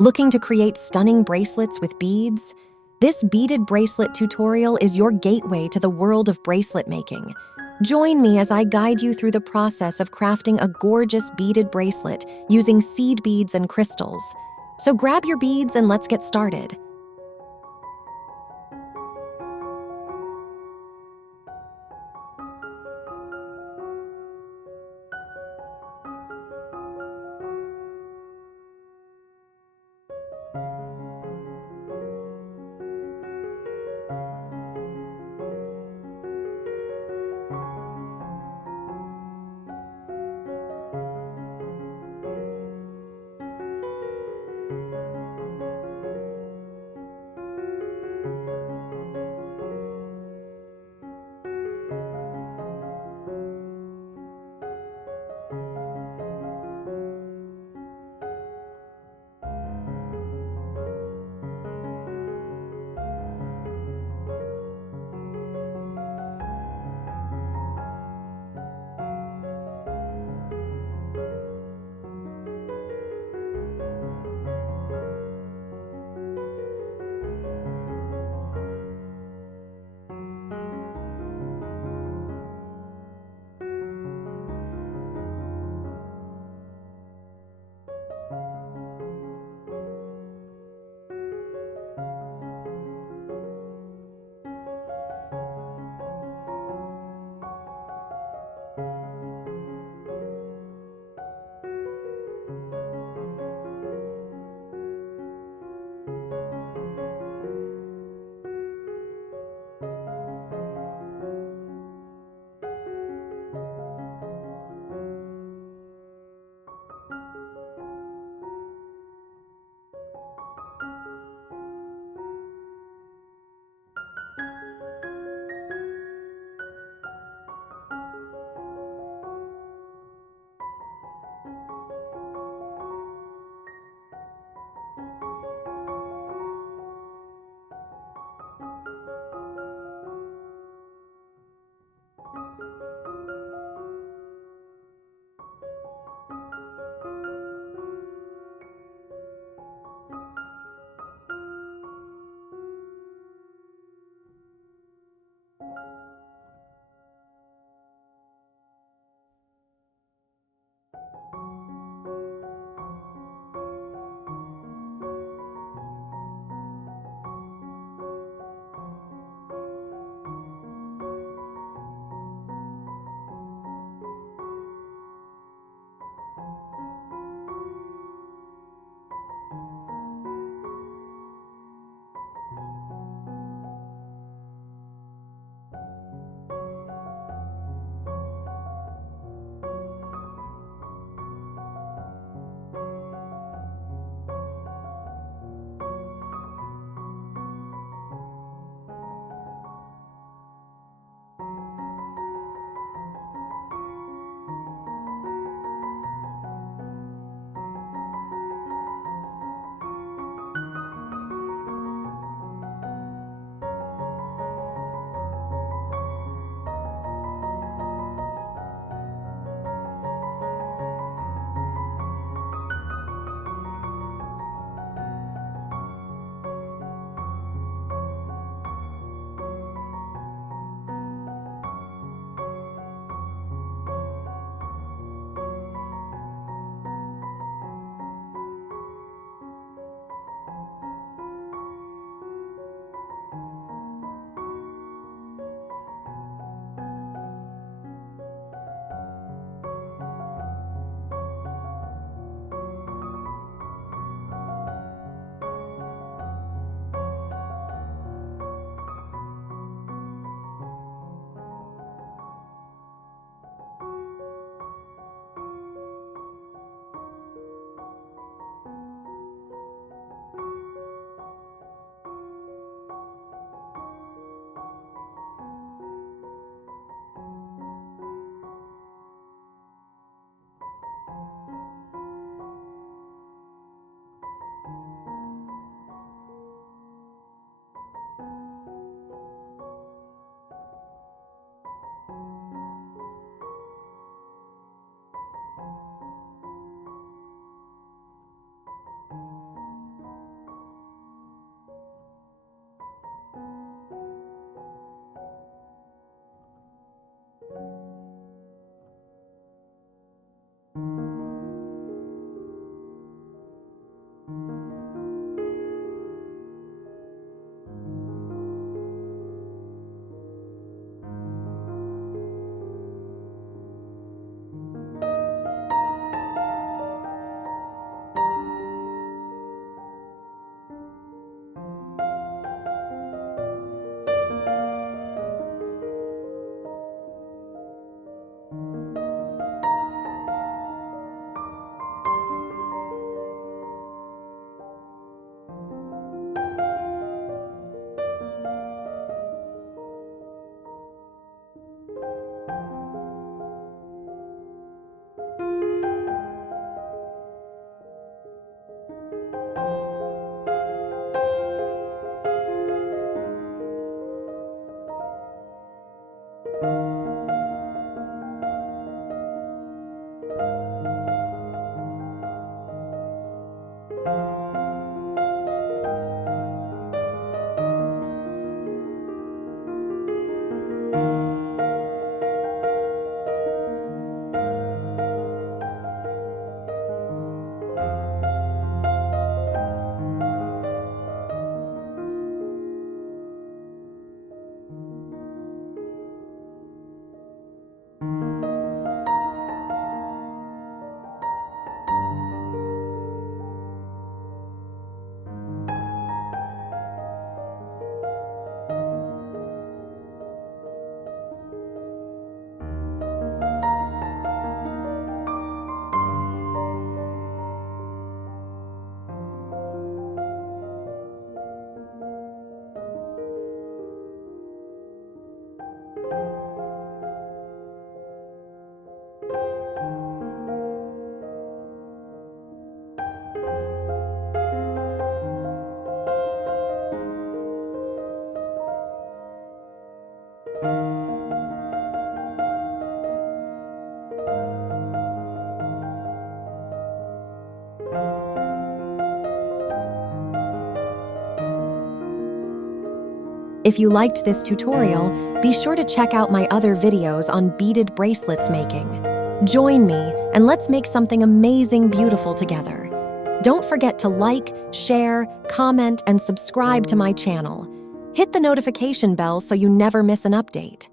Looking to create stunning bracelets with beads? This beaded bracelet tutorial is your gateway to the world of bracelet making. Join me as I guide you through the process of crafting a gorgeous beaded bracelet using seed beads and crystals. So grab your beads and let's get started. If you liked this tutorial, be sure to check out my other videos on beaded bracelets making. Join me and let's make something amazing beautiful together. Don't forget to like, share, comment, and subscribe to my channel. Hit the notification bell so you never miss an update.